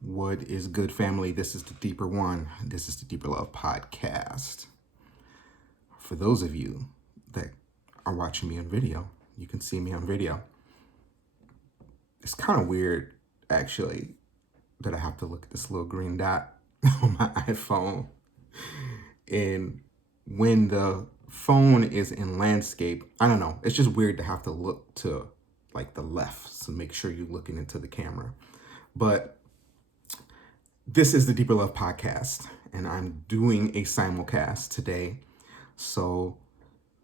What is good, family? This is the Deeper One. This is the Deeper Love Podcast. For those of you that are watching me on video, you can see me on video. It's kind of weird, actually, that I have to look at this little green dot on my iPhone. And when the phone is in landscape, I don't know, it's just weird to have to look to like the left, so make sure you're looking into the camera. But this is the Deeper Love Podcast, and I'm doing a simulcast today. So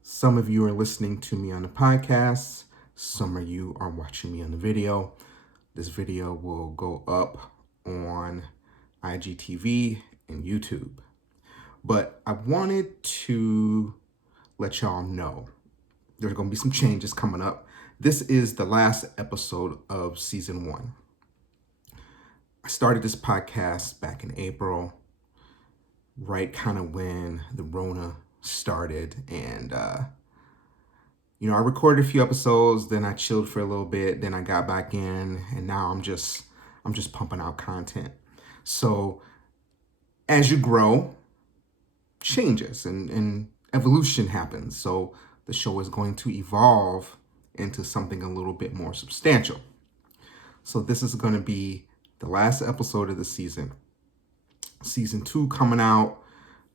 some of you are listening to me on the podcast, some of you are watching me on the video. This video will go up on IGTV and YouTube. But I wanted to let y'all know there's going to be some changes coming up. This is the last episode of season 1. I started this podcast back in April, right kind of when the Rona started. And, I recorded a few episodes, then I chilled for a little bit, then I got back in, and now I'm just pumping out content. So as you grow, changes and evolution happens. So the show is going to evolve into something a little bit more substantial. So this is going to be the last episode of the season. Season 2 coming out,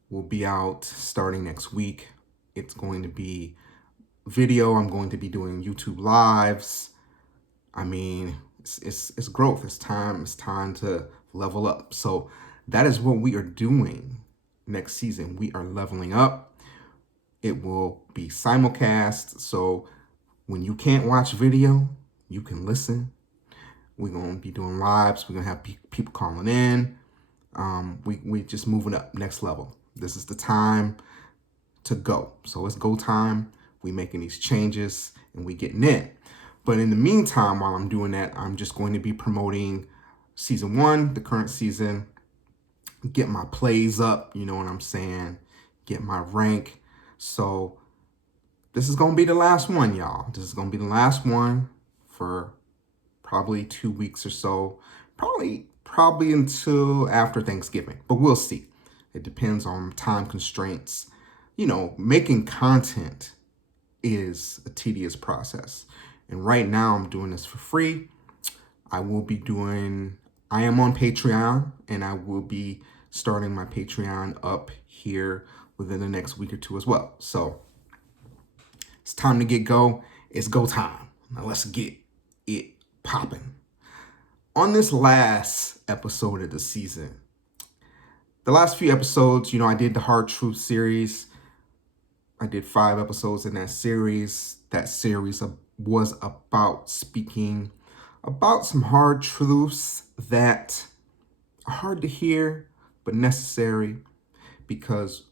will be out starting next week. It's going to be video. I'm going to be doing YouTube lives. I mean, it's growth. It's time to level up. So that is what we are doing next season. We are leveling up. It will be simulcast. So when you can't watch video, you can listen. We're going to be doing lives. We're going to have people calling in. We just moving up next level. This is the time to go. So it's go time. We making these changes and we getting in. But in the meantime, while I'm doing that, I'm just going to be promoting season 1, the current season, get my plays up. You know what I'm saying? Get my rank. So this is going to be the last one, y'all. This is going to be the last one for probably 2 weeks or so, probably until after Thanksgiving, but we'll see. It depends on time constraints. Making content is a tedious process. And right now I'm doing this for free. I am on Patreon, and I will be starting my Patreon up here within the next week or two as well. So it's time to get go. It's go time. Now let's get it popping. On this last episode of the season, the last few episodes, I did the Hard Truth series. I did 5 episodes in that series. That series was about speaking about some hard truths that are hard to hear, but necessary, because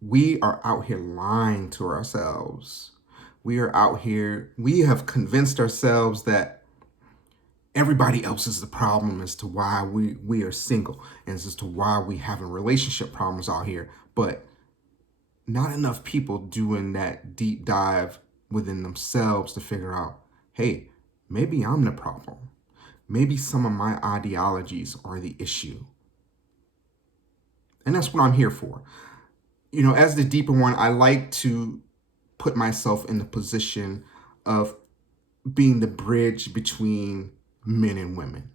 we are out here lying to ourselves. We have convinced ourselves that everybody else is the problem as to why we are single, and as to why we having relationship problems out here. But not enough people doing that deep dive within themselves to figure out, hey, maybe I'm the problem. Maybe some of my ideologies are the issue. And that's what I'm here for. As the Deeper One, I like to put myself in the position of being the bridge between men and women,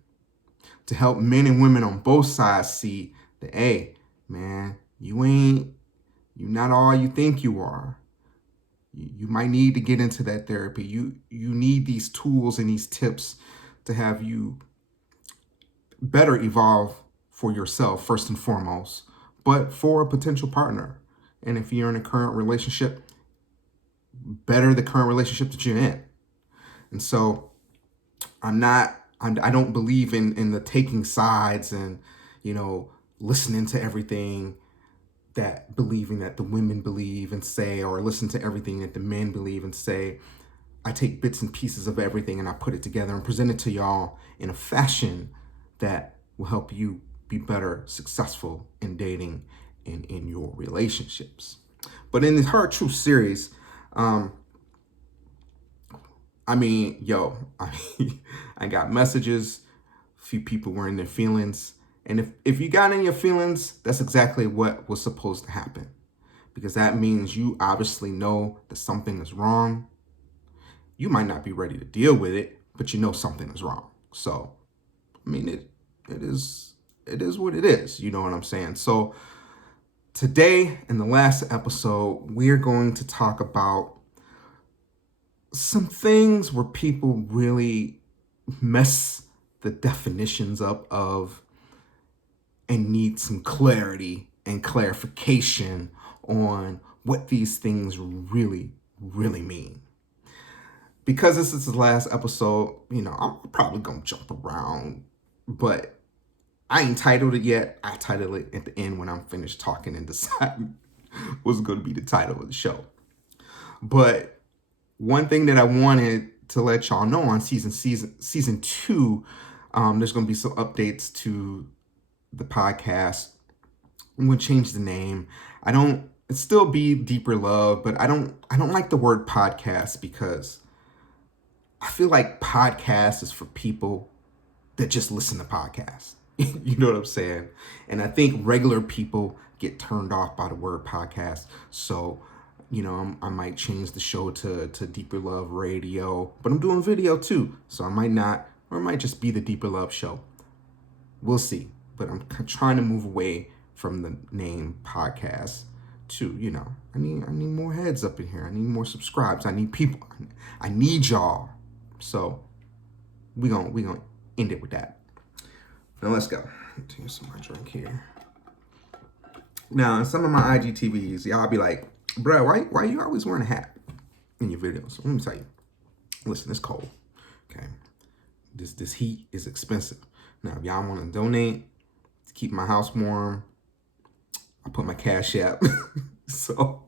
to help men and women on both sides see that, hey, man, you're not all you think you are. You might need to get into that therapy. You need these tools and these tips to have you better evolve for yourself, first and foremost, but for a potential partner. And if you're in a current relationship, better the current relationship that you're in. And so I don't believe in the taking sides and, listening to everything that believing that the women believe and say, or listen to everything that the men believe and say. I take bits and pieces of everything and I put it together and present it to y'all in a fashion that will help you be better successful in dating and in your relationships. But in this Hard Truth series, I got messages A few people were in their feelings. And if you got in your feelings, that's exactly what was supposed to happen. Because that means you obviously know that something is wrong. You might not be ready to deal with it, but you know something is wrong. So, I mean, it is what it is. You know what I'm saying? So today, in the last episode, we're going to talk about some things where people really mess the definitions up of and need some clarity and clarification on what these things really, really mean. Because this is the last episode, I'm probably going to jump around, but I ain't titled it yet. I title it at the end when I'm finished talking and deciding what's going to be the title of the show. But one thing that I wanted to let y'all know on season 2, there's going to be some updates to the podcast. I'm going to change the name. It'll still be Deeper Love, but I don't like the word podcast because I feel like podcast is for people that just listen to podcasts. You know what I'm saying? And I think regular people get turned off by the word podcast. So, I might change the show to Deeper Love Radio, but I'm doing video too. So I might not, or it might just be the Deeper Love Show. We'll see. But I'm trying to move away from the name podcast to, I need more heads up in here. I need more subscribes. I need people. I need y'all. So we gonna end it with that. Now let's go. Take some of my drink here. Now, in some of my IGTVs, y'all be like, bro, why you always wearing a hat in your videos? Let me tell you. Listen, it's cold. Okay. This heat is expensive. Now, if y'all want to donate to keep my house warm, I put my Cash App. So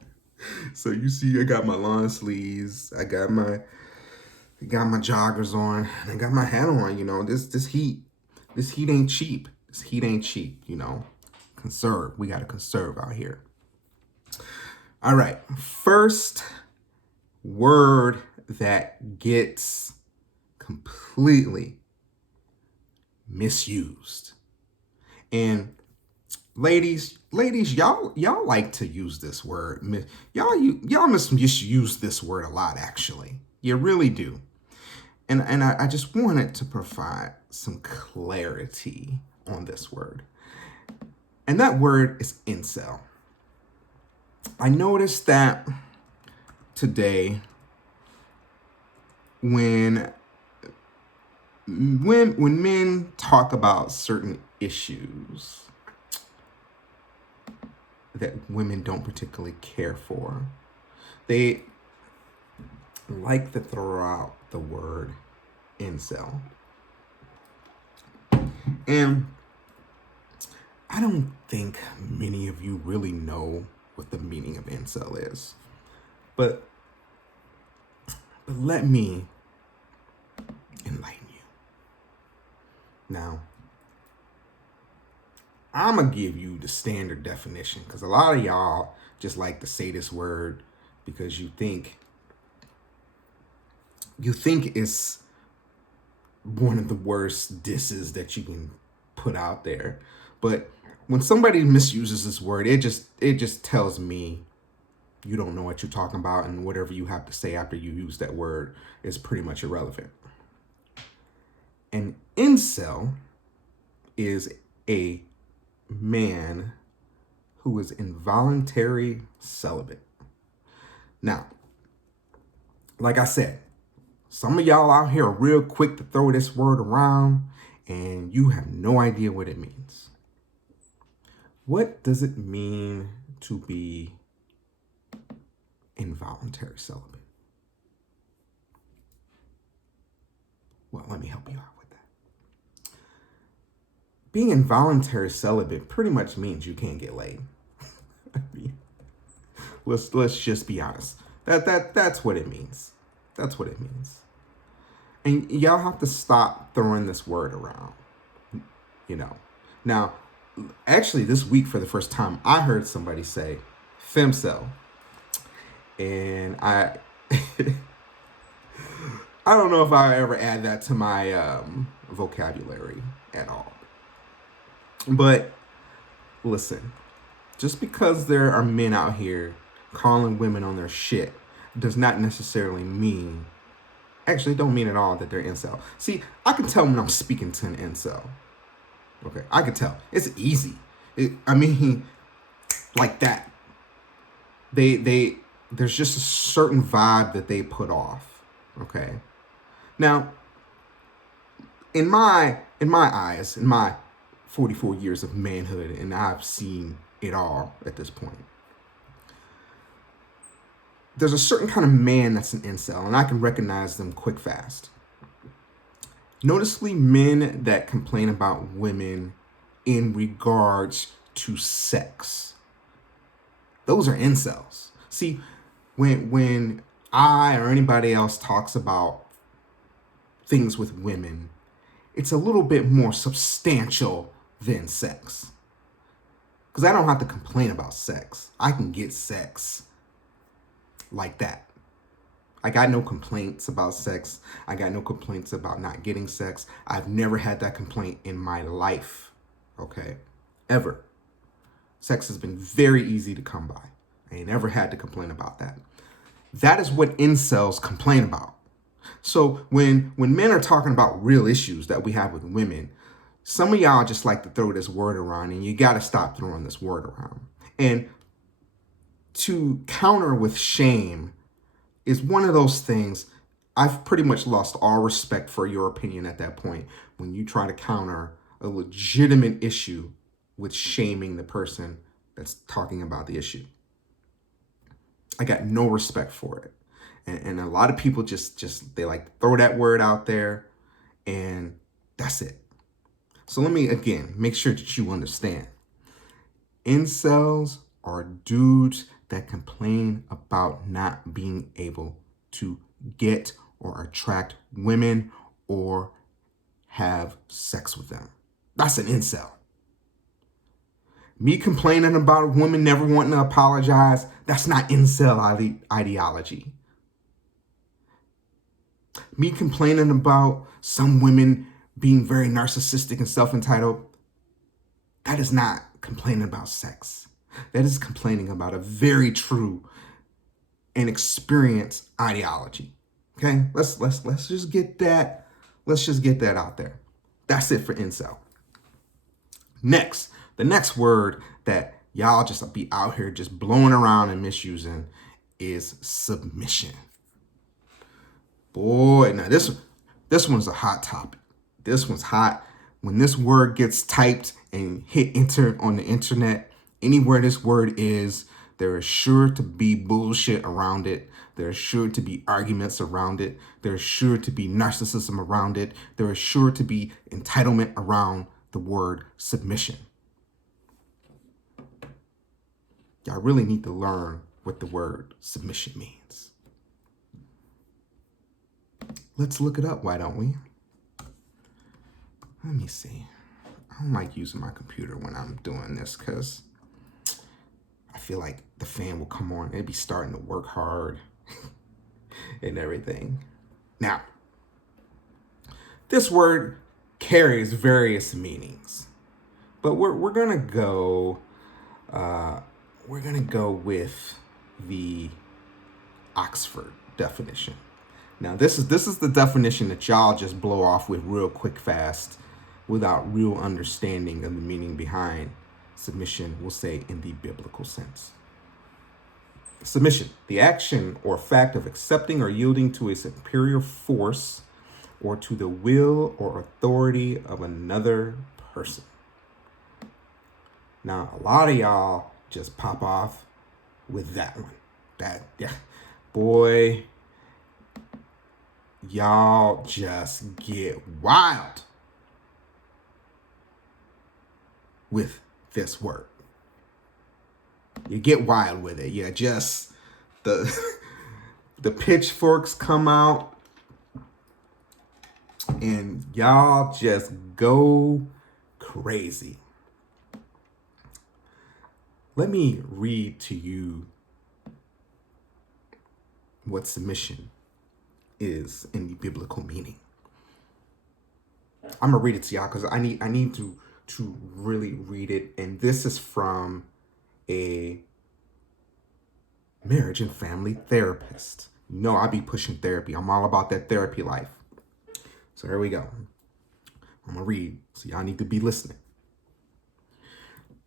you see, I got my long sleeves. I got my joggers on. I got my hat on. This heat ain't cheap. This heat ain't cheap. Conserve. We gotta conserve out here. All right. First word that gets completely misused. And ladies, y'all like to use this word. Y'all misuse this word a lot, actually. You really do. And I just wanted to provide some clarity on this word. And that word is incel. I noticed that today when men talk about certain issues that women don't particularly care for, they like to throw out the word incel. And I don't think many of you really know what the meaning of incel is. But let me enlighten you. Now, I'm going to give you the standard definition because a lot of y'all just like to say this word because you think it's one of the worst disses that you can put out there. But when somebody misuses this word, it just tells me you don't know what you're talking about, and whatever you have to say after you use that word is pretty much irrelevant. An incel is a man who is involuntary celibate. Now, like I said, some of y'all out here are real quick to throw this word around, and you have no idea what it means. What does it mean to be involuntary celibate? Well, let me help you out with that. Being involuntary celibate pretty much means you can't get laid. I mean, let's just be honest. That's what it means. That's what it means. And y'all have to stop throwing this word around. Now, actually, this week for the first time, I heard somebody say femcel. And I don't know if I ever add that to my vocabulary at all. But listen, just because there are men out here calling women on their shit does not necessarily mean, actually don't mean at all, that they're incel. See, I can tell when I'm speaking to an incel. Okay, I can tell. It's easy. I mean, like that. There's just a certain vibe that they put off. Okay. Now, in my eyes, in my 44 years of manhood, and I've seen it all at this point, there's a certain kind of man that's an incel, and I can recognize them quick, fast. Noticeably, men that complain about women in regards to sex. Those are incels. See, when I or anybody else talks about things with women, it's a little bit more substantial than sex. Because I don't have to complain about sex. I can get sex like that. I got no complaints about sex. I got no complaints about not getting sex. I've never had that complaint in my life. Okay? Ever. Sex has been very easy to come by. I ain't never had to complain about that. That is what incels complain about. So when men are talking about real issues that we have with women, some of y'all just like to throw this word around, and you got to stop throwing this word around. And to counter with shame is one of those things. I've pretty much lost all respect for your opinion at that point when you try to counter a legitimate issue with shaming the person that's talking about the issue. I got no respect for it. And a lot of people just they like to throw that word out there, and that's it. So let me, again, make sure that you understand. Incels are dudes that complain about not being able to get or attract women or have sex with them. That's an incel. Me complaining about a woman never wanting to apologize, that's not incel ideology. Me complaining about some women being very narcissistic and self-entitled, that is not complaining about sex. That is complaining about a very true and experienced ideology. Okay? Let's just get that. Let's just get that out there. That's it for incel. Next, the next word that y'all just be out here just blowing around and misusing is submission. Boy, now this one's a hot topic. This one's hot. When this word gets typed and hit enter on the internet, anywhere this word is, there is sure to be bullshit around it. There's sure to be arguments around it. There's sure to be narcissism around it. There is sure to be entitlement around the word submission. Y'all really need to learn what the word submission means. Let's look it up, why don't we? Let me see. I don't like using my computer when I'm doing this because I feel like the fan will come on. It'd be starting to work hard and everything. Now, this word carries various meanings, but we're gonna go with the Oxford definition. Now, this is the definition that y'all just blow off with real quick, fast, without real understanding of the meaning behind submission, we'll say in the biblical sense. Submission, the action or fact of accepting or yielding to a superior force or to the will or authority of another person. Now, a lot of y'all just pop off with that one. Boy, y'all just get wild with this word. You get wild with it. You just, the pitchforks come out and y'all just go crazy. Let me read to you what submission is in the biblical meaning. I'm gonna read it to y'all because I need to really read it. And this is from a marriage and family therapist. You know, I be pushing therapy. I'm all about that therapy life. So here we go. I'm gonna read, so y'all need to be listening.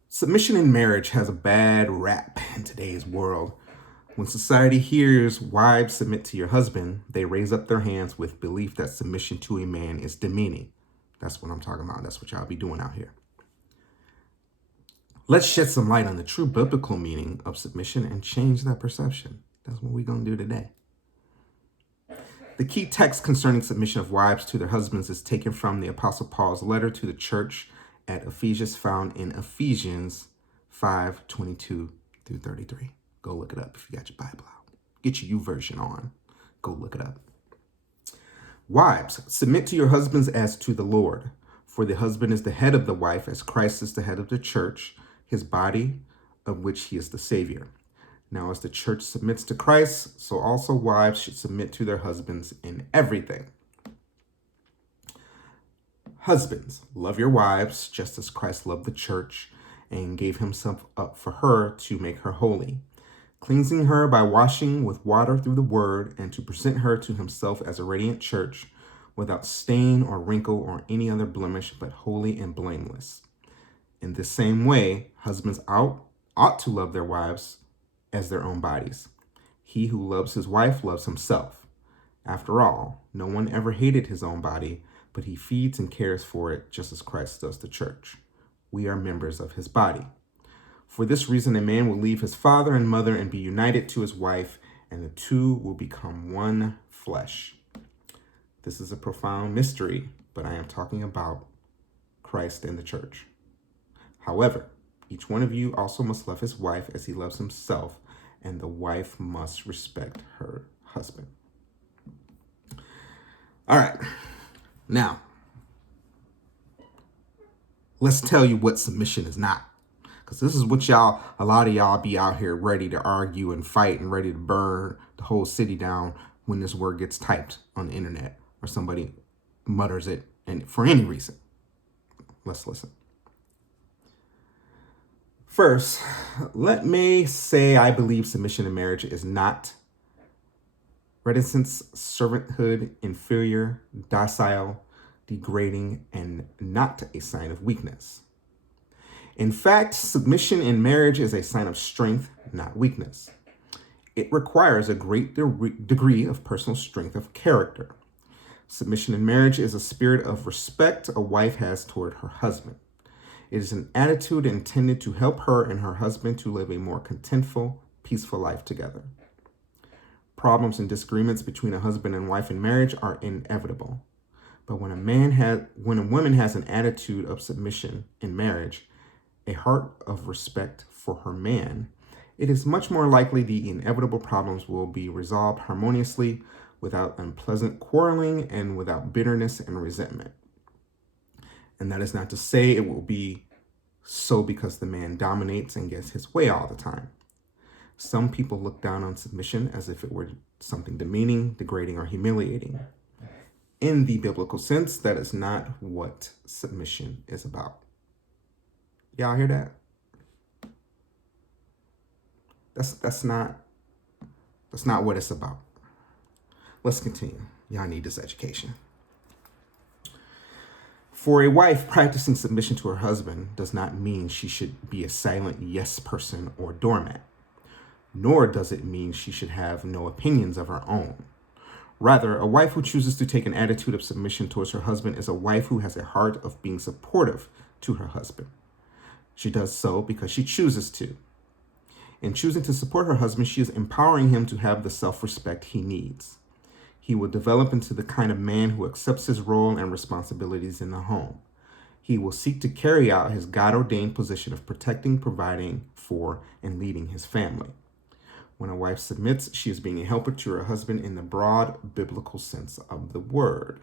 Submission in marriage has a bad rap in today's world. When society hears wives submit to your husband, they raise up their hands with belief that submission to a man is demeaning. That's what I'm talking about. That's what y'all be doing out here. Let's shed some light on the true biblical meaning of submission and change that perception. That's what we're going to do today. The key text concerning submission of wives to their husbands is taken from the Apostle Paul's letter to the church at Ephesians, found in Ephesians 5:22 through 33. Go look it up if you got your Bible out. Get your YouVersion on. Go look it up. Wives, submit to your husbands as to the Lord. For the husband is the head of the wife, as Christ is the head of the church, his body, of which he is the Savior. Now, as the church submits to Christ, so also wives should submit to their husbands in everything. Husbands, love your wives, just as Christ loved the church and gave himself up for her to make her holy, cleansing her by washing with water through the word, and to present her to himself as a radiant church, without stain or wrinkle or any other blemish, but holy and blameless. In the same way, husbands ought to love their wives as their own bodies. He who loves his wife loves himself. After all, no one ever hated his own body, but he feeds and cares for it just as Christ does the church. We are members of his body. For this reason, a man will leave his father and mother and be united to his wife, and the two will become one flesh. This is a profound mystery, but I am talking about Christ and the church. However, each one of you also must love his wife as he loves himself, and the wife must respect her husband. All right. Now, let's tell you what submission is not. Because this is what a lot of y'all be out here ready to argue and fight and ready to burn the whole city down when this word gets typed on the internet or somebody mutters it, and for any reason. Let's listen. First, let me say I believe submission in marriage is not reticence, servanthood, inferior, docile, degrading, and not a sign of weakness. In fact, submission in marriage is a sign of strength, not weakness. It requires a great degree of personal strength of character. Submission in marriage is a spirit of respect a wife has toward her husband. It is an attitude intended to help her and her husband to live a more contentful, peaceful life together. Problems and disagreements between a husband and wife in marriage are inevitable. But when a woman has an attitude of submission in marriage, a heart of respect for her man, it is much more likely the inevitable problems will be resolved harmoniously, without unpleasant quarreling and without bitterness and resentment. And that is not to say it will be so because the man dominates and gets his way all the time. Some people look down on submission as if it were something demeaning, degrading, or humiliating. In the biblical sense, that is not what submission is about. Y'all hear that? That's not what it's about. Let's continue. Y'all need this education. For a wife, practicing submission to her husband does not mean she should be a silent yes person or doormat, nor does it mean she should have no opinions of her own. Rather, a wife who chooses to take an attitude of submission towards her husband is a wife who has a heart of being supportive to her husband. She does so because she chooses to. In choosing to support her husband, she is empowering him to have the self-respect he needs. He will develop into the kind of man who accepts his role and responsibilities in the home. He will seek to carry out his God-ordained position of protecting, providing for, and leading his family. When a wife submits, she is being a helper to her husband in the broad biblical sense of the word.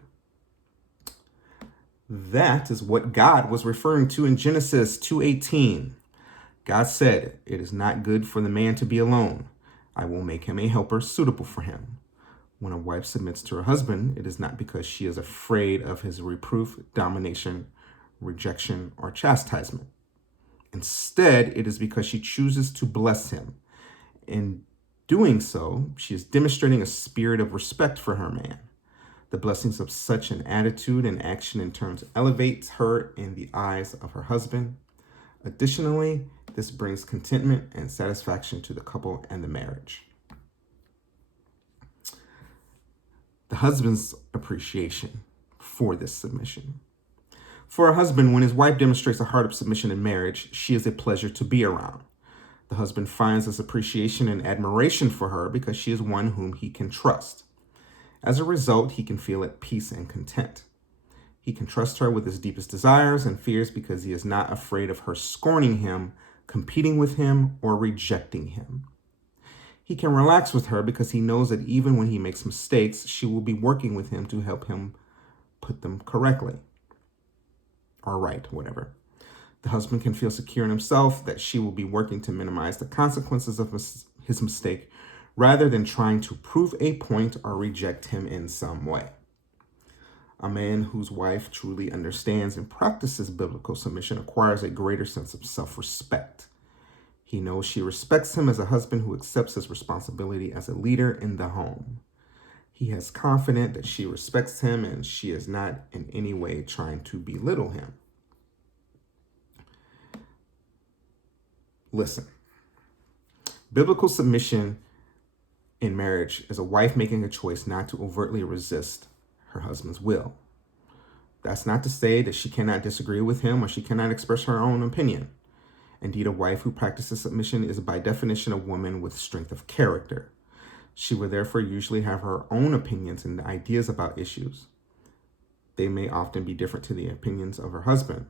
That is what God was referring to in Genesis 2:18. God said, "It is not good for the man to be alone. I will make him a helper suitable for him." When a wife submits to her husband, it is not because she is afraid of his reproof, domination, rejection, or chastisement. Instead, it is because she chooses to bless him. In doing so, she is demonstrating a spirit of respect for her man. The blessings of such an attitude and action in turn elevates her in the eyes of her husband. Additionally, this brings contentment and satisfaction to the couple and the marriage. The husband's appreciation for this submission. For a husband, when his wife demonstrates a heart of submission in marriage, she is a pleasure to be around. The husband finds this appreciation and admiration for her because she is one whom he can trust. As a result, he can feel at peace and content. He can trust her with his deepest desires and fears because he is not afraid of her scorning him, competing with him, or rejecting him. He can relax with her because he knows that even when he makes mistakes, she will be working with him to help him put them correctly. Or right, whatever. The husband can feel secure in himself that she will be working to minimize the consequences of his mistake rather than trying to prove a point or reject him in some way. A man whose wife truly understands and practices biblical submission acquires a greater sense of self-respect. He knows she respects him as a husband who accepts his responsibility as a leader in the home. He is confident that she respects him and she is not in any way trying to belittle him. Listen, biblical submission in marriage is a wife making a choice not to overtly resist her husband's will. That's not to say that she cannot disagree with him or she cannot express her own opinion. Indeed, a wife who practices submission is by definition a woman with strength of character. She will therefore usually have her own opinions and ideas about issues. They may often be different to the opinions of her husband,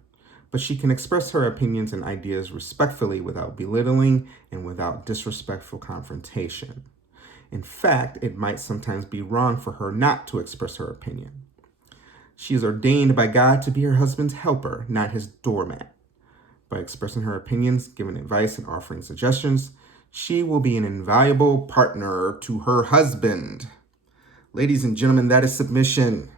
but she can express her opinions and ideas respectfully without belittling and without disrespectful confrontation. In fact, it might sometimes be wrong for her not to express her opinion. She is ordained by God to be her husband's helper, not his doormat. By expressing her opinions, giving advice, and offering suggestions, she will be an invaluable partner to her husband. Ladies and gentlemen, that is submission.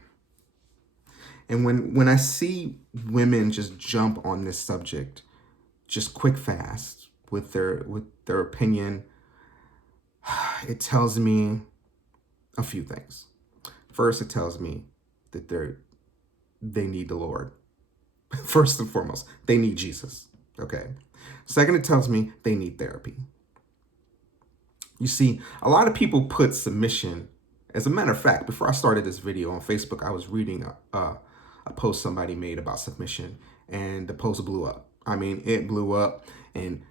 And when I see women just jump on this subject, just quick, fast, with their opinion, it tells me a few things. First, it tells me that they need the Lord. First and foremost, they need Jesus. Okay. Second, it tells me they need therapy. You see, a lot of people put submission, as a matter of fact, before I started this video on Facebook, I was reading a post somebody made about submission, and the post blew up. I mean, it blew up, and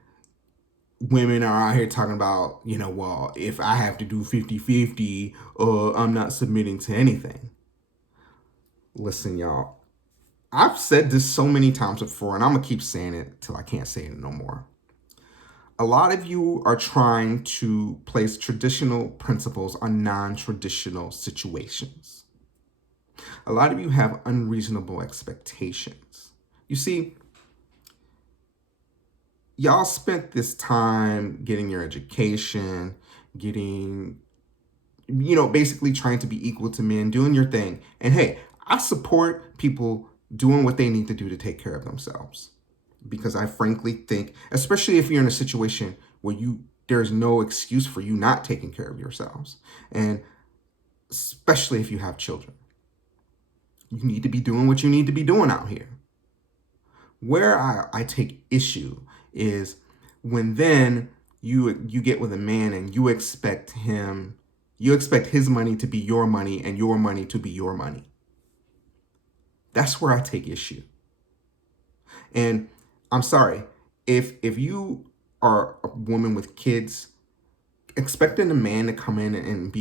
women are out here talking about, well, if I have to do 50-50, I'm not submitting to anything. Listen, y'all, I've said this so many times before, and I'm going to keep saying it till I can't say it no more. A lot of you are trying to place traditional principles on non-traditional situations. A lot of you have unreasonable expectations. You see, y'all spent this time getting your education, basically trying to be equal to men, doing your thing. And hey, I support people doing what they need to do to take care of themselves. Because I frankly think, especially if you're in a situation where there's no excuse for you not taking care of yourselves. And especially if you have children. You need to be doing what you need to be doing out here. Where I take issue is when then you get with a man and you expect his money to be your money and your money to be your money. That's where I take issue. And I'm sorry, if you are a woman with kids, expecting a man to come in and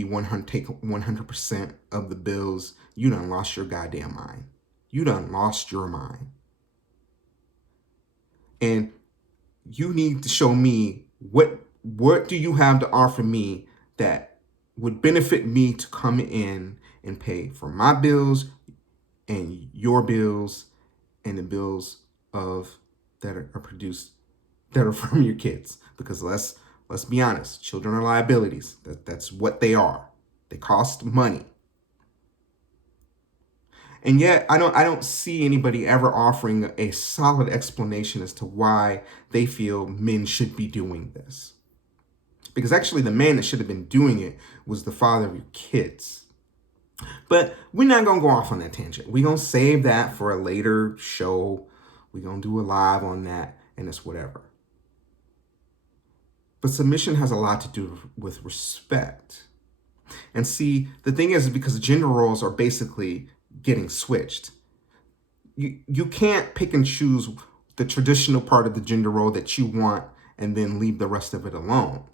take 100% of the bills, you done lost your goddamn mind. You done lost your mind. And you need to show me what do you have to offer me that would benefit me to come in and pay for my bills and your bills and the bills that are produced that are from your kids. Because let's be honest, children are liabilities. That's what they are. They cost money. And yet I don't see anybody ever offering a solid explanation as to why they feel men should be doing this. Because actually the man that should have been doing it was the father of your kids. But we're not going to go off on that tangent. We're going to save that for a later show. We're going to do a live on that, and it's whatever. But submission has a lot to do with respect. And see, the thing is because gender roles are basically getting switched. You can't pick and choose the traditional part of the gender role that you want and then leave the rest of it alone.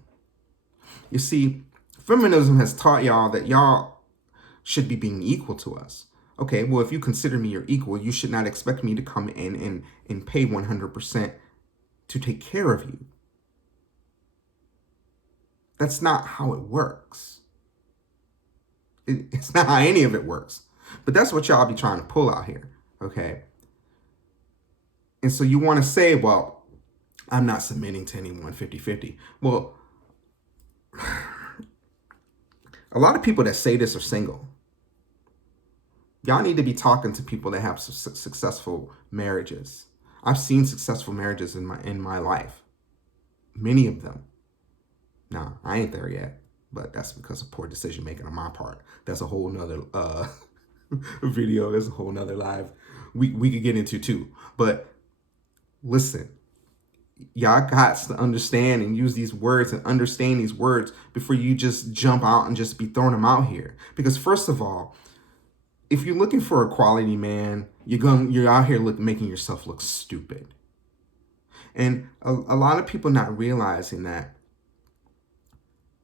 You see, feminism has taught y'all that y'all should be being equal to us. Okay, well, if you consider me your equal, you should not expect me to come in and pay 100% to take care of you. That's not how it works. It's not how any of it works. But that's what y'all be trying to pull out here, okay? And so you want to say, well, I'm not submitting to anyone 50-50. Well, a lot of people that say this are single. Y'all need to be talking to people that have successful marriages. I've seen successful marriages in my life. Many of them. Now, I ain't there yet, but that's because of poor decision making on my part. That's a whole nother video. There's a whole nother live we could get into too. But listen, y'all got to understand and use these words and understand these words before you just jump out and just be throwing them out here. Because first of all, if you're looking for a quality man, you're out here making yourself look stupid. And a lot of people not realizing that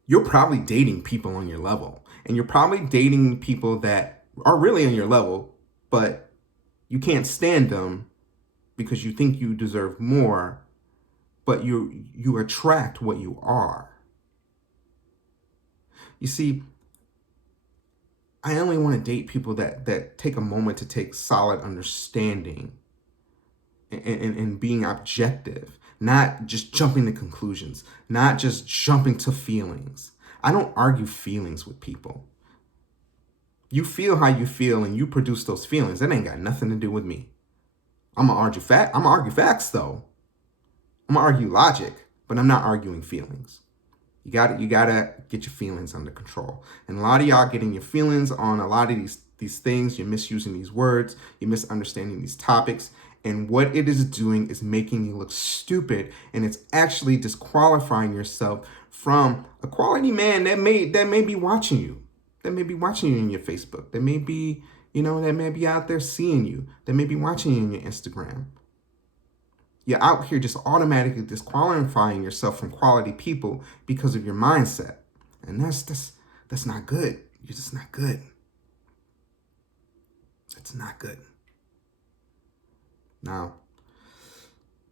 you're probably dating people on your level. And you're probably dating people that are really on your level, but you can't stand them because you think you deserve more, but you attract what you are. You see, I only want to date people that take a moment to take solid understanding and being objective, not just jumping to conclusions, not just jumping to feelings. I don't argue feelings with people. You feel how you feel and you produce those feelings. That ain't got nothing to do with me. I'm gonna argue facts though. I'm gonna argue logic, but I'm not arguing feelings. You gotta get your feelings under control. And a lot of y'all getting your feelings on a lot of these things. You're misusing these words. You're misunderstanding these topics. And what it is doing is making you look stupid. And it's actually disqualifying yourself from a quality man that may be watching you. That may be watching you in your Facebook. That may be, that may be out there seeing you. That may be watching you on your Instagram. You're out here just automatically disqualifying yourself from quality people because of your mindset. And that's not good. You're just not good. It's not good. Now,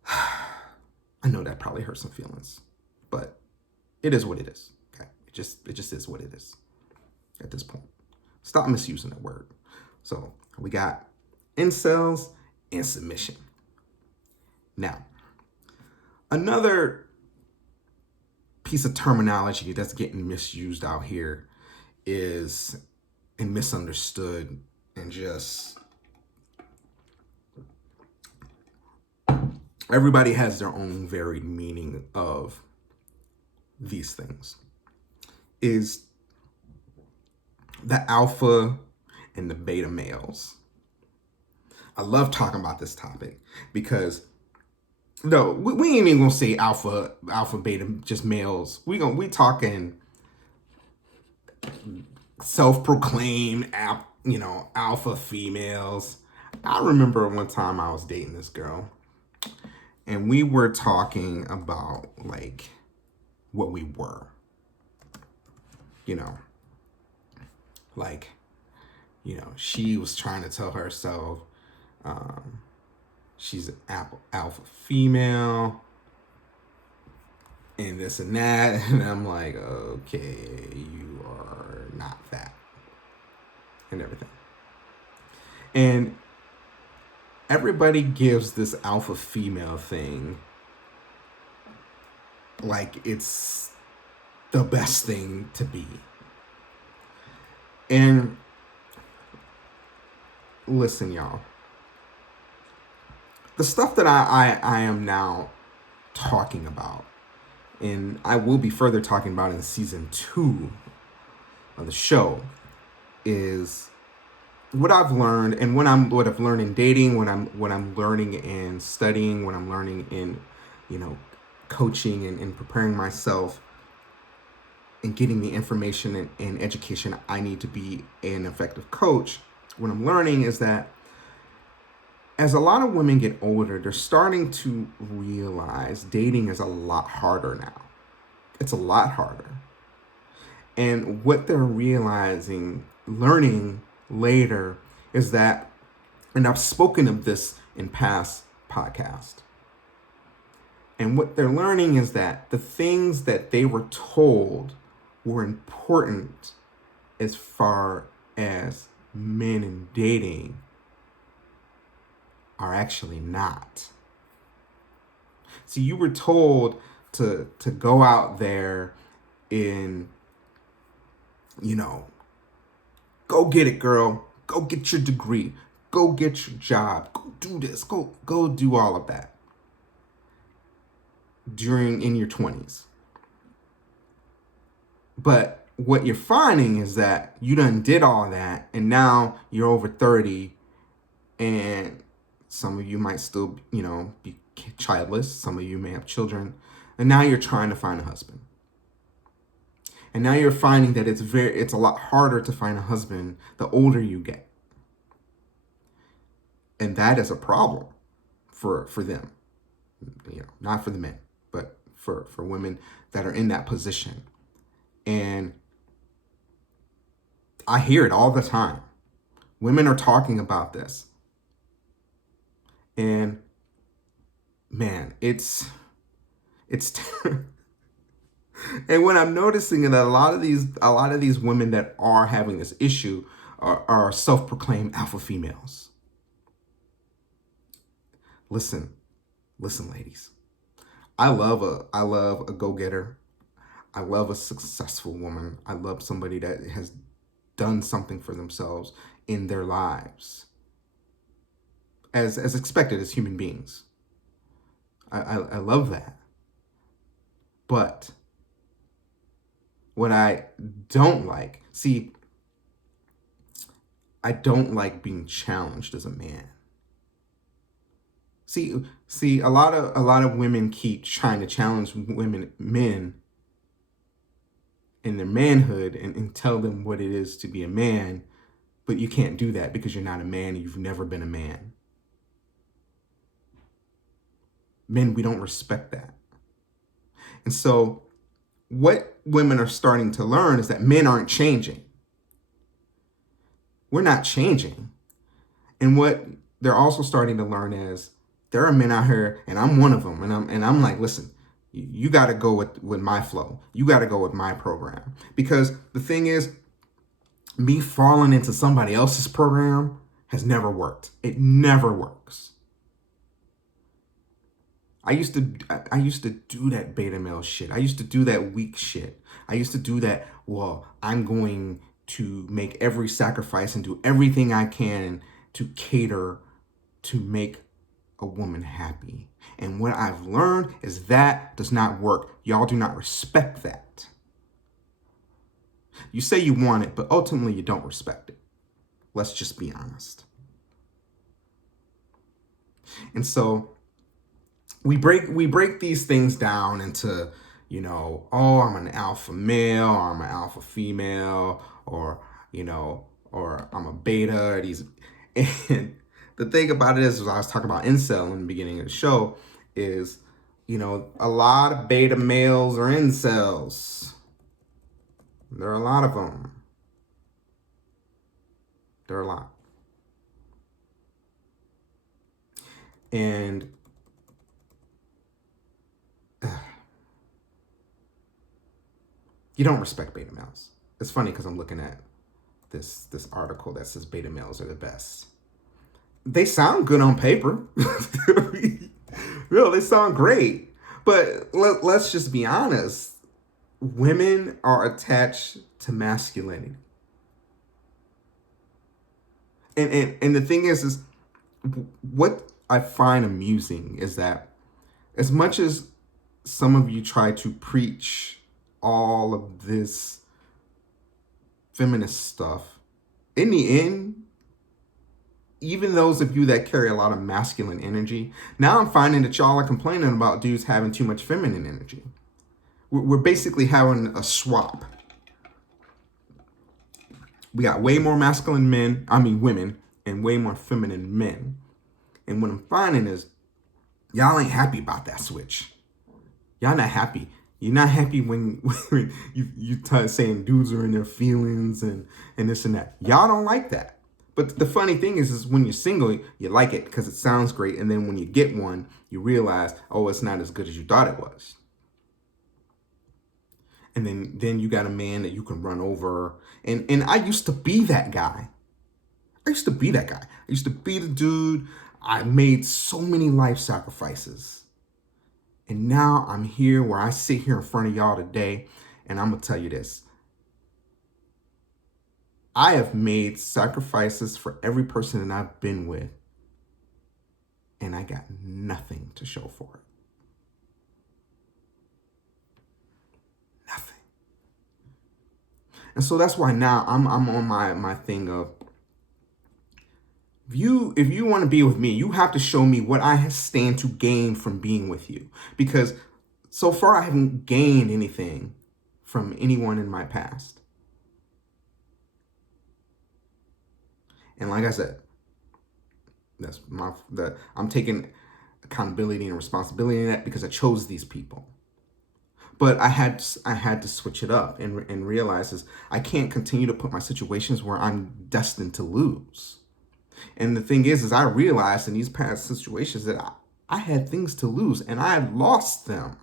I know that probably hurts some feelings, but it is what it is. Okay. It just is what it is at this point. Stop misusing that word. So we got incels and submission. Now, another piece of terminology that's getting misused out here is and misunderstood and just everybody has their own varied meaning of these things. Is the alpha and the beta males. I love talking about this topic because no, we ain't even gonna say alpha, beta, just males. We talking self-proclaimed, alpha females. I remember one time I was dating this girl, and we were talking about like what we were, she was trying to tell herself she's an alpha female and this and that. And I'm like, okay, you are not that and everything. And everybody gives this alpha female thing like it's the best thing to be. And listen, y'all, the stuff that I am now talking about, and I will be further talking about in season 2 of the show, is what I've learned, and what I've learned in dating, what I'm learning in studying, what I'm learning in, coaching and preparing myself and getting the information and education I need to be an effective coach. What I'm learning is that as a lot of women get older, they're starting to realize dating is a lot harder now. It's a lot harder. And what they're learning later is that, and I've spoken of this in past podcasts, and what they're learning is that the things that they were told were important as far as men and dating are actually not. See, you were told to go out there and, go get it, girl. Go get your degree. Go get your job. Go do this. Go do all of that in your 20s. But what you're finding is that you done did all that, and now you're over 30, and some of you might still, be childless. Some of you may have children, and now you're trying to find a husband. And now you're finding that it's a lot harder to find a husband the older you get. And that is a problem for them. Not for the men, but for women that are in that position. And I hear it all the time. Women are talking about this. And man, it's and what I'm noticing is that a lot of these women that are having this issue are self-proclaimed alpha females. Listen, ladies. I love a go-getter. I love a successful woman. I love somebody that has done something for themselves in their lives, as expected as human beings. I love that. But what I don't like, I don't like being challenged as a man. See, a lot of women keep trying to challenge men in their manhood and tell them what it is to be a man, but you can't do that because you're not a man and you've never been a man. Men, we don't respect that. And so what women are starting to learn is that men aren't changing. We're not changing. And what they're also starting to learn is there are men out here, and I'm one of them, and I'm like, listen, you got to go with my flow. You got to go with my program. Because the thing is, me falling into somebody else's program has never worked. It never works. I used to do that beta male shit. I used to do that weak shit. I used to do that, well, I'm going to make every sacrifice and do everything I can to cater to make a woman happy. And what I've learned is that does not work. Y'all do not respect that. You say you want it, but ultimately you don't respect it. Let's just be honest. And so we break these things down into, oh, I'm an alpha male, or I'm an alpha female, or I'm a beta, or these. And the thing about it is, I was talking about incel in the beginning of the show, is, a lot of beta males are incels. There are a lot of them. There are a lot. And you don't respect beta males. It's funny because I'm looking at this article that says beta males are the best. They sound good on paper. They sound great. But let's just be honest. Women are attached to masculinity. And the thing is what I find amusing is that as much as some of you try to preach all of this feminist stuff, in the end, even those of you that carry a lot of masculine energy, now I'm finding that y'all are complaining about dudes having too much feminine energy. We're basically having a swap. We got way more masculine women, and way more feminine men. And what I'm finding is y'all ain't happy about that switch. Y'all not happy. You're not happy when you saying dudes are in their feelings and this and that. Y'all don't like that. But the funny thing is when you're single, you like it because it sounds great. And then when you get one, you realize, oh, it's not as good as you thought it was. And then you got a man that you can run over. And I used to be that guy. I used to be the dude. I made so many life sacrifices. And now I'm here where I sit here in front of y'all today. And I'm going to tell you this. I have made sacrifices for every person that I've been with. And I got nothing to show for it. Nothing. And so that's why now I'm on my thing of, if you want to be with me, you have to show me what I stand to gain from being with you. Because so far I haven't gained anything from anyone in my past. And like I said, I'm taking accountability and responsibility in that because I chose these people. But I had to switch it up and realize is I can't continue to put my situations where I'm destined to lose. And the thing is I realized in these past situations that I had things to lose and I had lost them.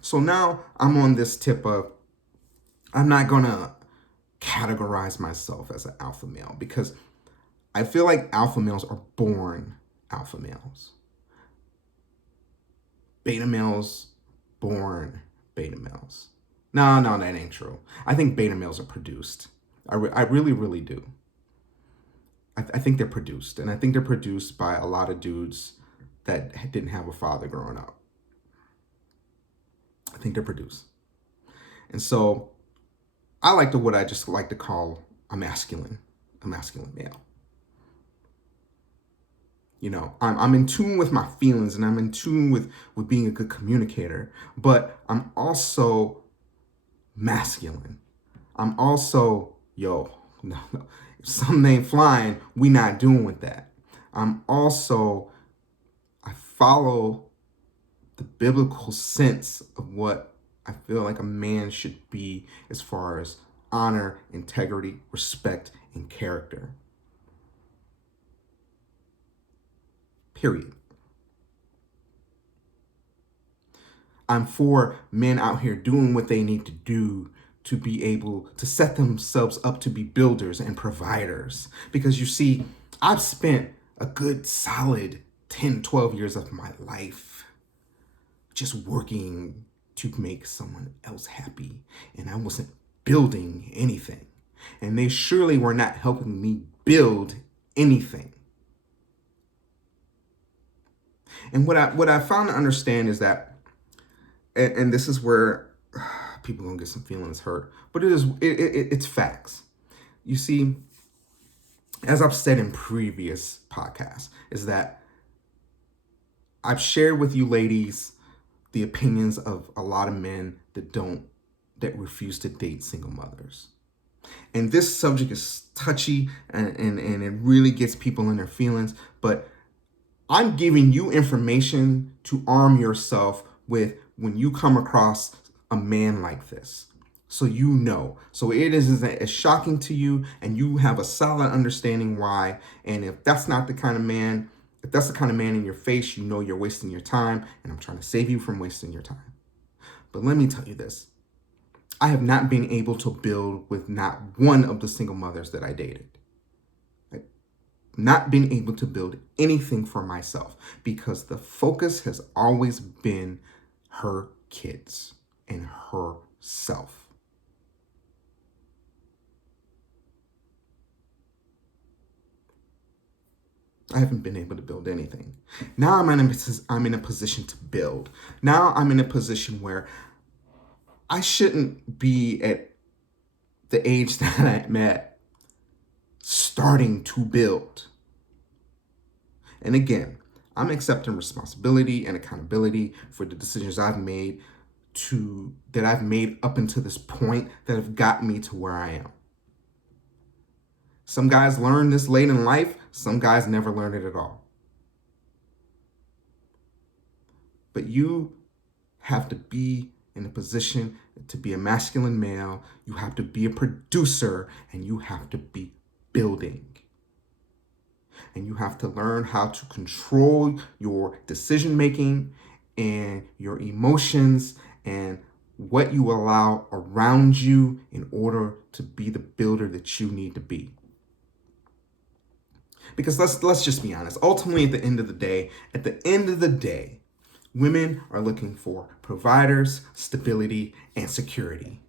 So now I'm on this tip of, I'm not going to categorize myself as an alpha male because I feel like alpha males are born alpha males. Beta males, born beta males. No, that ain't true. I think beta males are produced. I really, really do. I think they're produced. And I think they're produced by a lot of dudes that didn't have a father growing up. I think they're produced. And so I like what I just like to call a masculine male. You know, I'm in tune with my feelings and I'm in tune with being a good communicator, but I'm also masculine. I'm also, no. If something ain't flying, we not doing with that. I follow the biblical sense of what I feel like a man should be as far as honor, integrity, respect, and character. Period. I'm for men out here doing what they need to do to be able to set themselves up to be builders and providers. Because you see, I've spent a good solid 10, 12 years of my life just working to make someone else happy. And I wasn't building anything. And they surely were not helping me build anything. And what I found to understand is that, and this is where people are gonna get some feelings hurt, but it's facts. You see, as I've said in previous podcasts, is that I've shared with you ladies the opinions of a lot of men that refuse to date single mothers. And this subject is touchy and it really gets people in their feelings, but I'm giving you information to arm yourself with when you come across a man like this. So you know. So it isn't as shocking to you and you have a solid understanding why. And if that's not the kind of man, if that's the kind of man in your face, you know you're wasting your time. And I'm trying to save you from wasting your time. But let me tell you this. I have not been able to build with not one of the single mothers that I dated. Not been able to build anything for myself because the focus has always been her kids and herself. I haven't been able to build anything. Now I'm in a position to build. Now I'm in a position where I shouldn't be at the age that I'm at starting to build. And again, I'm accepting responsibility and accountability for the decisions I've made up until this point that have gotten me to where I am. Some guys learn this late in life, some guys never learn it at all. But you have to be in a position to be a masculine male. You have to be a producer, and you have to be building. And you have to learn how to control your decision making and your emotions and what you allow around you in order to be the builder that you need to be. Because let's just be honest. Ultimately, at the end of the day, women are looking for providers, stability, and security.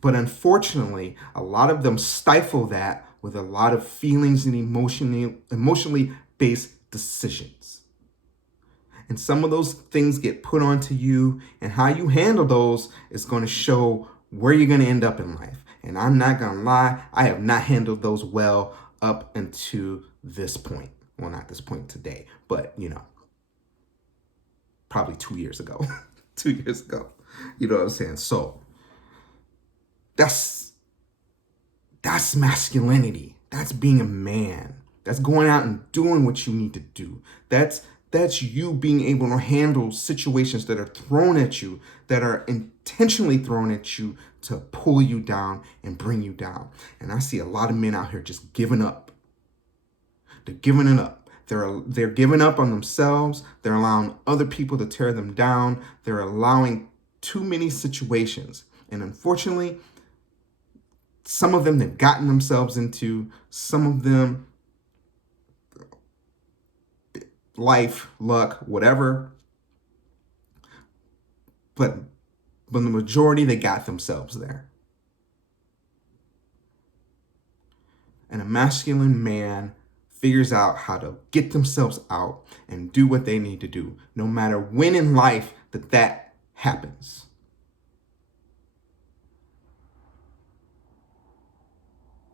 But unfortunately, a lot of them stifle that with a lot of feelings and emotionally based decisions. And some of those things get put onto you, and how you handle those is going to show where you're going to end up in life. And I'm not going to lie, I have not handled those well up until this point. Well, not this point today, but probably 2 years ago. 2 years ago. You know what I'm saying? So that's masculinity. That's being a man. That's going out and doing what you need to do. That's you being able to handle situations that are thrown at you, that are intentionally thrown at you to pull you down and bring you down. And I see a lot of men out here just giving up. They're giving it up. They're giving up on themselves. They're allowing other people to tear them down. They're allowing too many situations. And unfortunately, some of them they've gotten themselves into, some of them life, luck, whatever. But the majority, they got themselves there. And a masculine man figures out how to get themselves out and do what they need to do, no matter when in life that happens.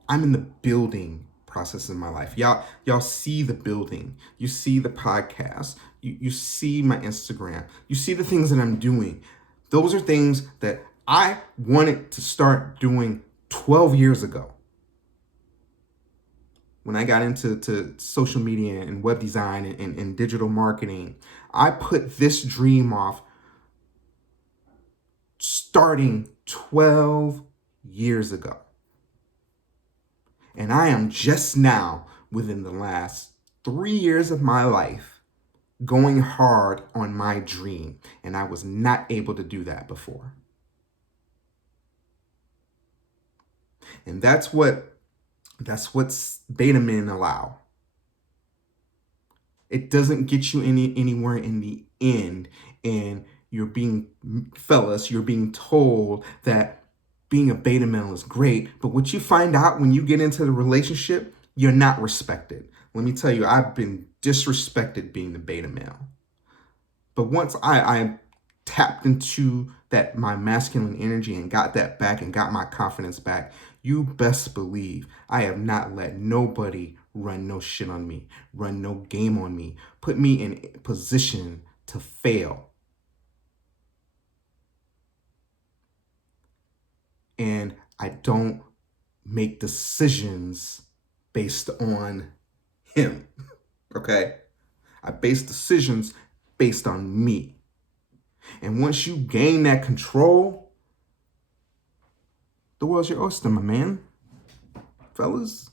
I'm in the building process in my life. Y'all see the building. You see the podcast. You see my Instagram. You see the things that I'm doing. Those are things that I wanted to start doing 12 years ago. When I got into social media and web design and digital marketing, I put this dream off starting 12 years ago. And I am just now, within the last 3 years of my life, going hard on my dream. And I was not able to do that before. And that's what beta men allow. It doesn't get you anywhere in the end. And you're being told that being a beta male is great, but what you find out when you get into the relationship, you're not respected. Let me tell you, I've been disrespected being the beta male. But once I tapped into my masculine energy and got that back and got my confidence back, you best believe I have not let nobody run no shit on me, run no game on me, put me in a position to fail. And I don't make decisions based on him, okay? I base decisions based on me. And once you gain that control, the world's your oyster, my man. Fellas.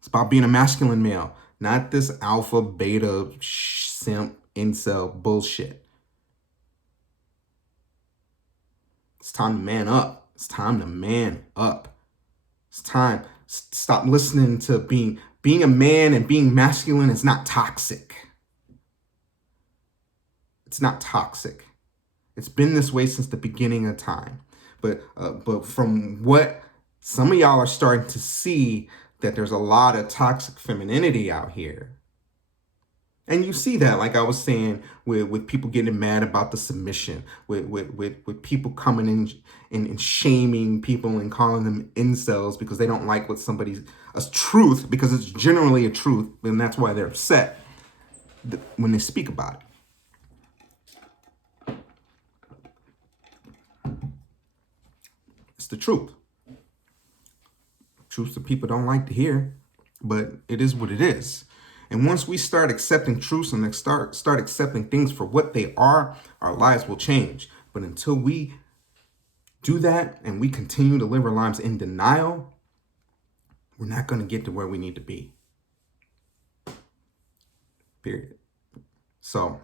It's about being a masculine male, not this alpha, beta, simp, incel bullshit. It's time to man up. It's time to man up. It's time. Stop listening to being a man and being masculine is not toxic. It's not toxic. It's been this way since the beginning of time. But from what some of y'all are starting to see, that there's a lot of toxic femininity out here. And you see that, like I was saying, with people getting mad about the submission, with people coming in and shaming people and calling them incels because they don't like what somebody's a truth, because it's generally a truth, and that's why they're upset when they speak about it. It's the truth. Truths that people don't like to hear, but it is what it is. And once we start accepting truths and start accepting things for what they are, our lives will change. But until we do that and we continue to live our lives in denial, we're not going to get to where we need to be. Period. So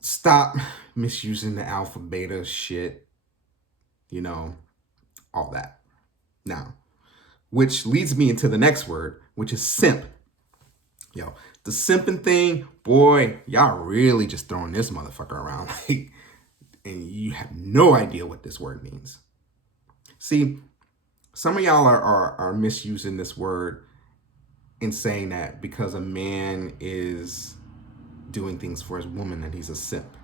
stop misusing the alpha beta shit, all that. Now, which leads me into the next word, which is simp. The simping thing, boy, y'all really just throwing this motherfucker around. And you have no idea what this word means. See, some of y'all are misusing this word and saying that because a man is doing things for his woman that he's a simp.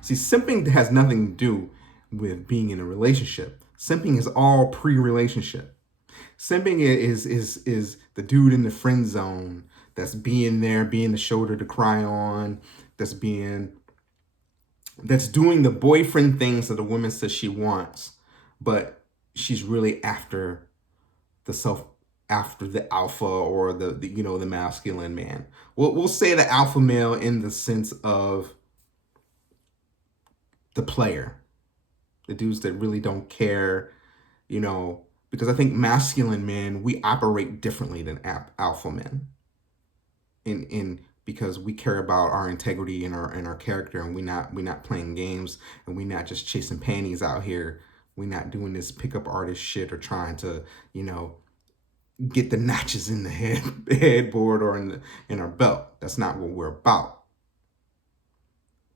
See, simping has nothing to do with being in a relationship. Simping is all pre-relationship. Simping is the dude in the friend zone that's being there, being the shoulder to cry on, that's doing the boyfriend things that the woman says she wants, but she's really after the alpha or the masculine man. We'll say the alpha male in the sense of the player, the dudes that really don't care, because I think masculine men, we operate differently than alpha men. Because we care about our integrity and our character, and we're not playing games, and we're not just chasing panties out here. We're not doing this pickup artist shit or trying to, get the notches in the headboard or in our belt. That's not what we're about.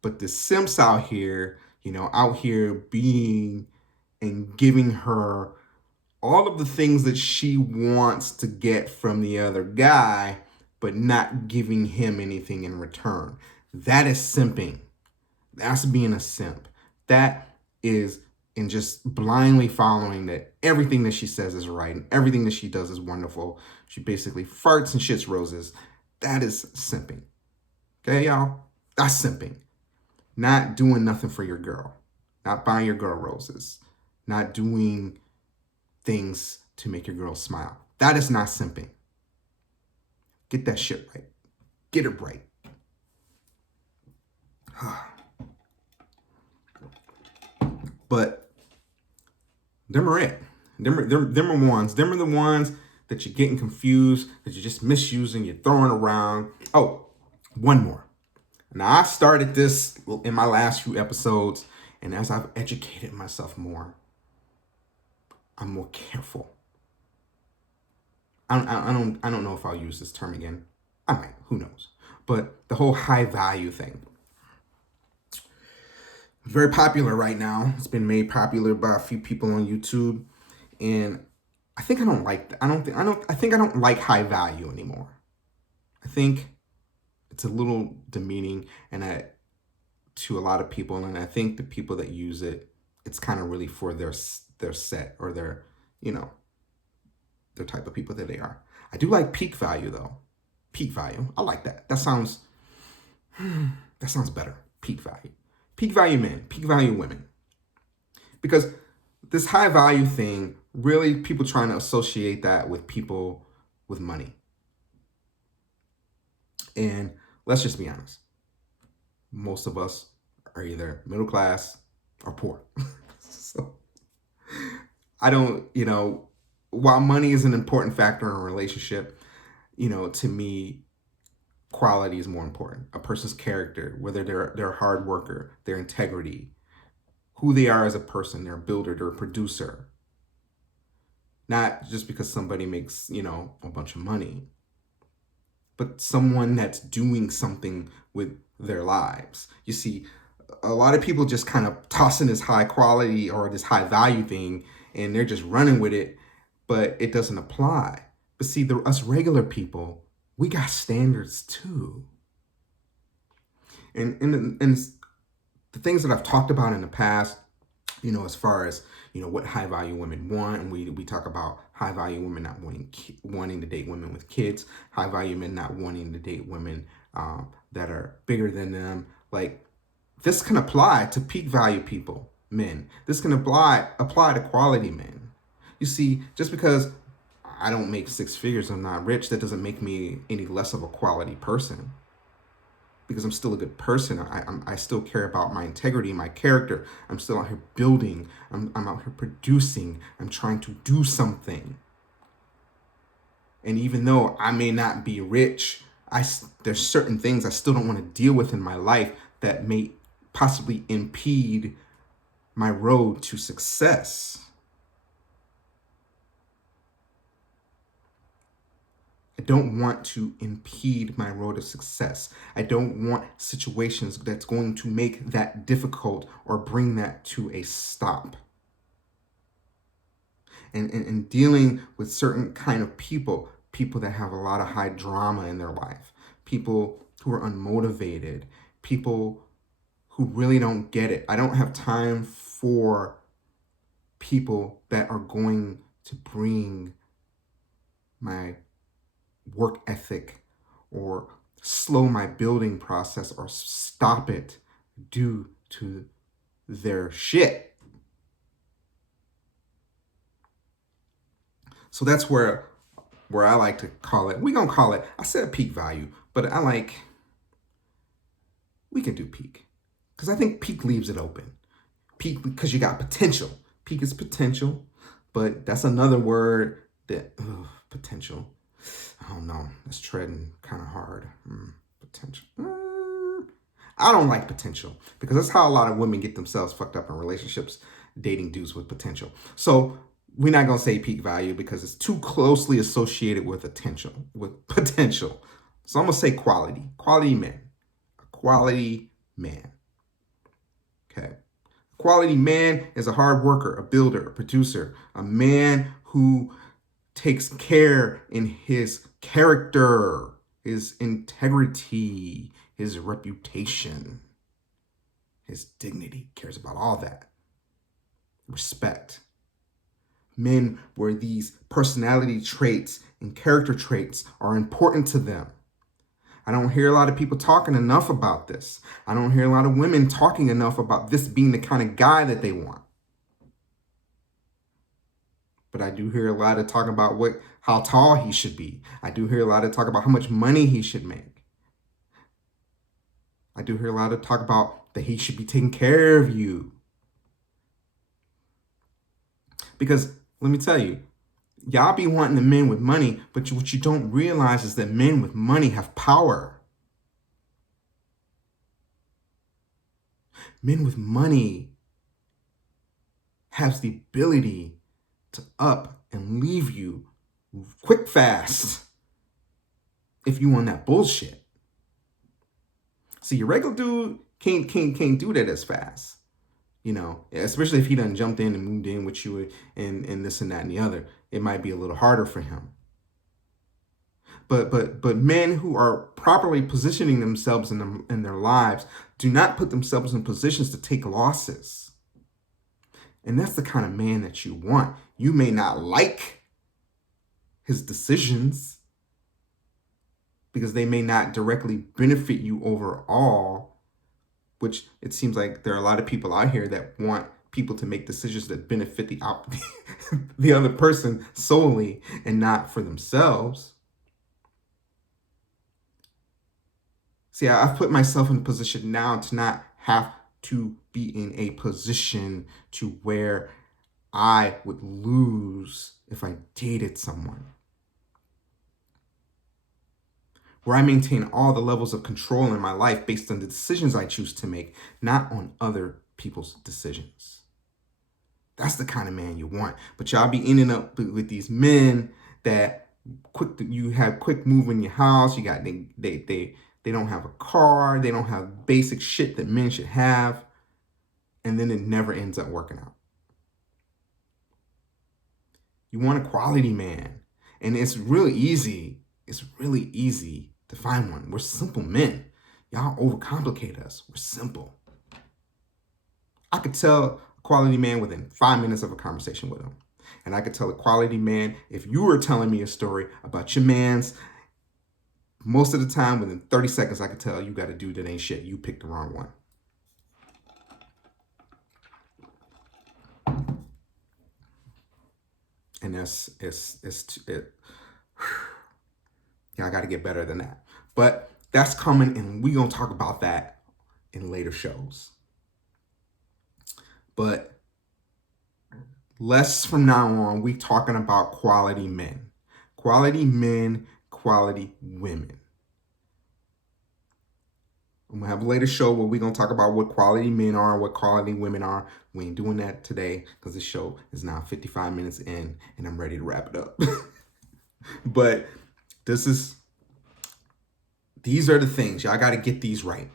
But the simps out here, out here being and giving her all of the things that she wants to get from the other guy, but not giving him anything in return. That is simping. That's being a simp. That is in just blindly following that everything that she says is right and everything that she does is wonderful. She basically farts and shits roses. That is simping. Okay, y'all? That's simping. Not doing nothing for your girl. Not buying your girl roses. Not doing things to make your girl smile. That is not simping. Get that shit right. Get it right. But them are it. Them are ones. Them are the ones that you're getting confused, that you're just misusing, you're throwing around. Oh, one more. Now, I started this in my last few episodes, and as I've educated myself more, I'm more careful. I don't know if I'll use this term again. I might, who knows? But the whole high value thing, very popular right now. It's been made popular by a few people on YouTube, and I think I don't like high value anymore. I think it's a little demeaning to a lot of people, and I think the people that use it, it's kind of really for their set or their type of people that they are. I do like peak value though. Peak value. I like that. That sounds better. Peak value. Peak value men, peak value women. Because this high value thing, really people trying to associate that with people with money. And let's just be honest. Most of us are either middle class or poor. So I don't, while money is an important factor in a relationship, to me, quality is more important. A person's character, whether they're a hard worker, their integrity, who they are as a person, they're a builder, they're a producer. Not just because somebody makes, a bunch of money, but someone that's doing something with their lives. You see, a lot of people just kind of tossing this high quality or this high value thing, and they're just running with it. but it doesn't apply. But see, us regular people, we got standards too. And the things that I've talked about in the past, as far as, what high value women want, and we talk about high value women not wanting to date women with kids, high value men not wanting to date women that are bigger than them. Like, this can apply to peak value people, men. This can apply to quality men. You see, just because I don't make six figures, I'm not rich, that doesn't make me any less of a quality person. Because I'm still a good person. I still care about my integrity, my character. I'm still out here building. I'm out here producing. I'm trying to do something. And even though I may not be rich, there's certain things I still don't want to deal with in my life that may possibly impede my road to success. I don't want to impede my road to success. I don't want situations that's going to make that difficult or bring that to a stop. And dealing with certain kind of people that have a lot of high drama in their life, people who are unmotivated, people who really don't get it. I don't have time for people that are going to bring my work ethic or slow my building process or stop it due to their shit. So that's where I like to call it. We're going to call it, I said peak value, but we can do peak. Because I think peak leaves it open. Peak because you got potential. Peak is potential, but that's another word that, potential. I don't know. That's treading kind of hard. Potential. I don't like potential because that's how a lot of women get themselves fucked up in relationships, dating dudes with potential. So we're not going to say peak value because it's too closely associated with potential. So I'm going to say quality men, a quality man. Okay. A quality man is a hard worker, a builder, a producer, a man who takes care in his character, his integrity, his reputation, his dignity, cares about all that. Respect. Men where these personality traits and character traits are important to them. I don't hear a lot of people talking enough about this. I don't hear a lot of women talking enough about this being the kind of guy that they want. But I do hear a lot of talk about how tall he should be. I do hear a lot of talk about how much money he should make. I do hear a lot of talk about that he should be taking care of you. Because let me tell you, y'all be wanting the men with money, but what you don't realize is that men with money have power. Men with money have the ability to up and leave you quick fast if you on that bullshit. See, your regular dude can't do that as fast. Especially if he done jumped in and moved in with you and this and that and the other, it might be a little harder for him. But men who are properly positioning themselves in their lives do not put themselves in positions to take losses. And that's the kind of man that you want. You may not like his decisions because they may not directly benefit you overall, which it seems like there are a lot of people out here that want people to make decisions that benefit the other person solely and not for themselves. See, I've put myself in a position now to not have to be in a position to where I would lose if I dated someone. Where I maintain all the levels of control in my life based on the decisions I choose to make, not on other people's decisions. That's the kind of man you want. But y'all be ending up with these men that you have quick move in your house. You got they don't have a car. They don't have basic shit that men should have. And then it never ends up working out. You want a quality man. And it's really easy. It's really easy to find one. We're simple men. Y'all overcomplicate us. We're simple. I could tell a quality man within 5 minutes of a conversation with him. And I could tell a quality man, if you were telling me a story about your man's, most of the time within 30 seconds, I could tell you got a dude that ain't shit. You picked the wrong one. And yeah, I got to get better than that. But that's coming, and we're going to talk about that in later shows. But less from now on, we talking about quality men. Quality men, quality women. I'm going to have a later show where we're going to talk about what quality men are, what quality women are. We ain't doing that today because the show is now 55 minutes in and I'm ready to wrap it up. But these are the things. Y'all got to get these right.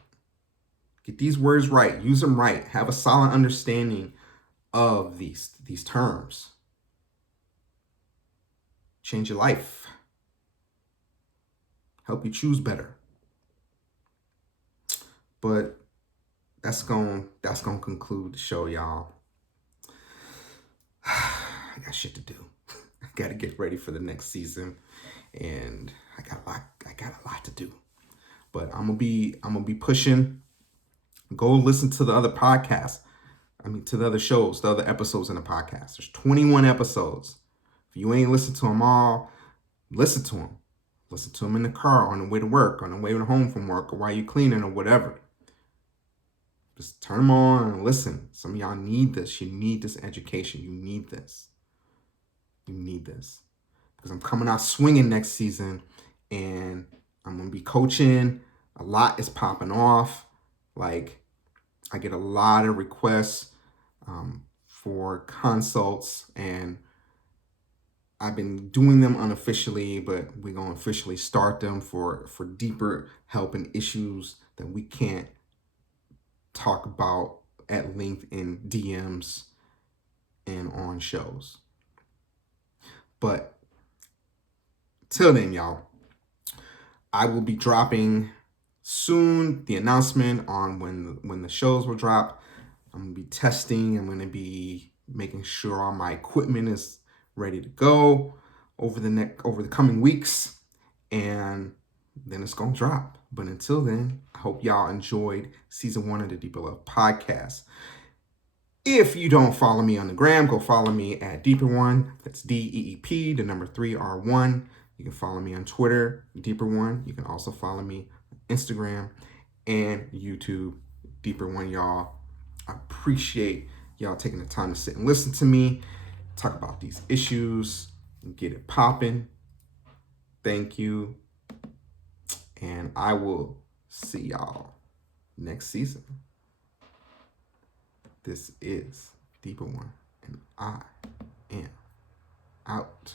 Get these words right. Use them right. Have a solid understanding of these terms. Change your life. Help you choose better. But that's going to conclude the show, y'all. I got shit to do. I got to get ready for the next season, and I got a lot to do. But I'm gonna be pushing. Go listen to the other podcasts. To the other shows, the other episodes in the podcast. There's 21 episodes. If you ain't listened to them all, listen to them. Listen to them in the car, on the way to work, on the way home from work, or while you're cleaning or whatever. Just turn them on and listen. Some of y'all need this. You need this education. You need this. You need this. Because I'm coming out swinging next season, and I'm going to be coaching. A lot is popping off. Like, I get a lot of requests for consults, and I've been doing them unofficially, but we're going to officially start them for deeper help in issues that we can't talk about at length in DMs and on shows. But till then, y'all, I will be dropping soon the announcement on when the shows will drop. I'm going to be testing. I'm going to be making sure all my equipment is ready to go over the coming weeks, and then it's going to drop. But until then, I hope y'all enjoyed season 1 of the Deeper Love podcast. If you don't follow me on the gram, go follow me at Deeper1. That's DEEP, the number 3R1. You can follow me on Twitter, Deeper1. You can also follow me on Instagram and YouTube, Deeper1, y'all. I appreciate y'all taking the time to sit and listen to me, talk about these issues, and get it popping. Thank you. And I will see y'all next season. This is Deeper1, and I am out.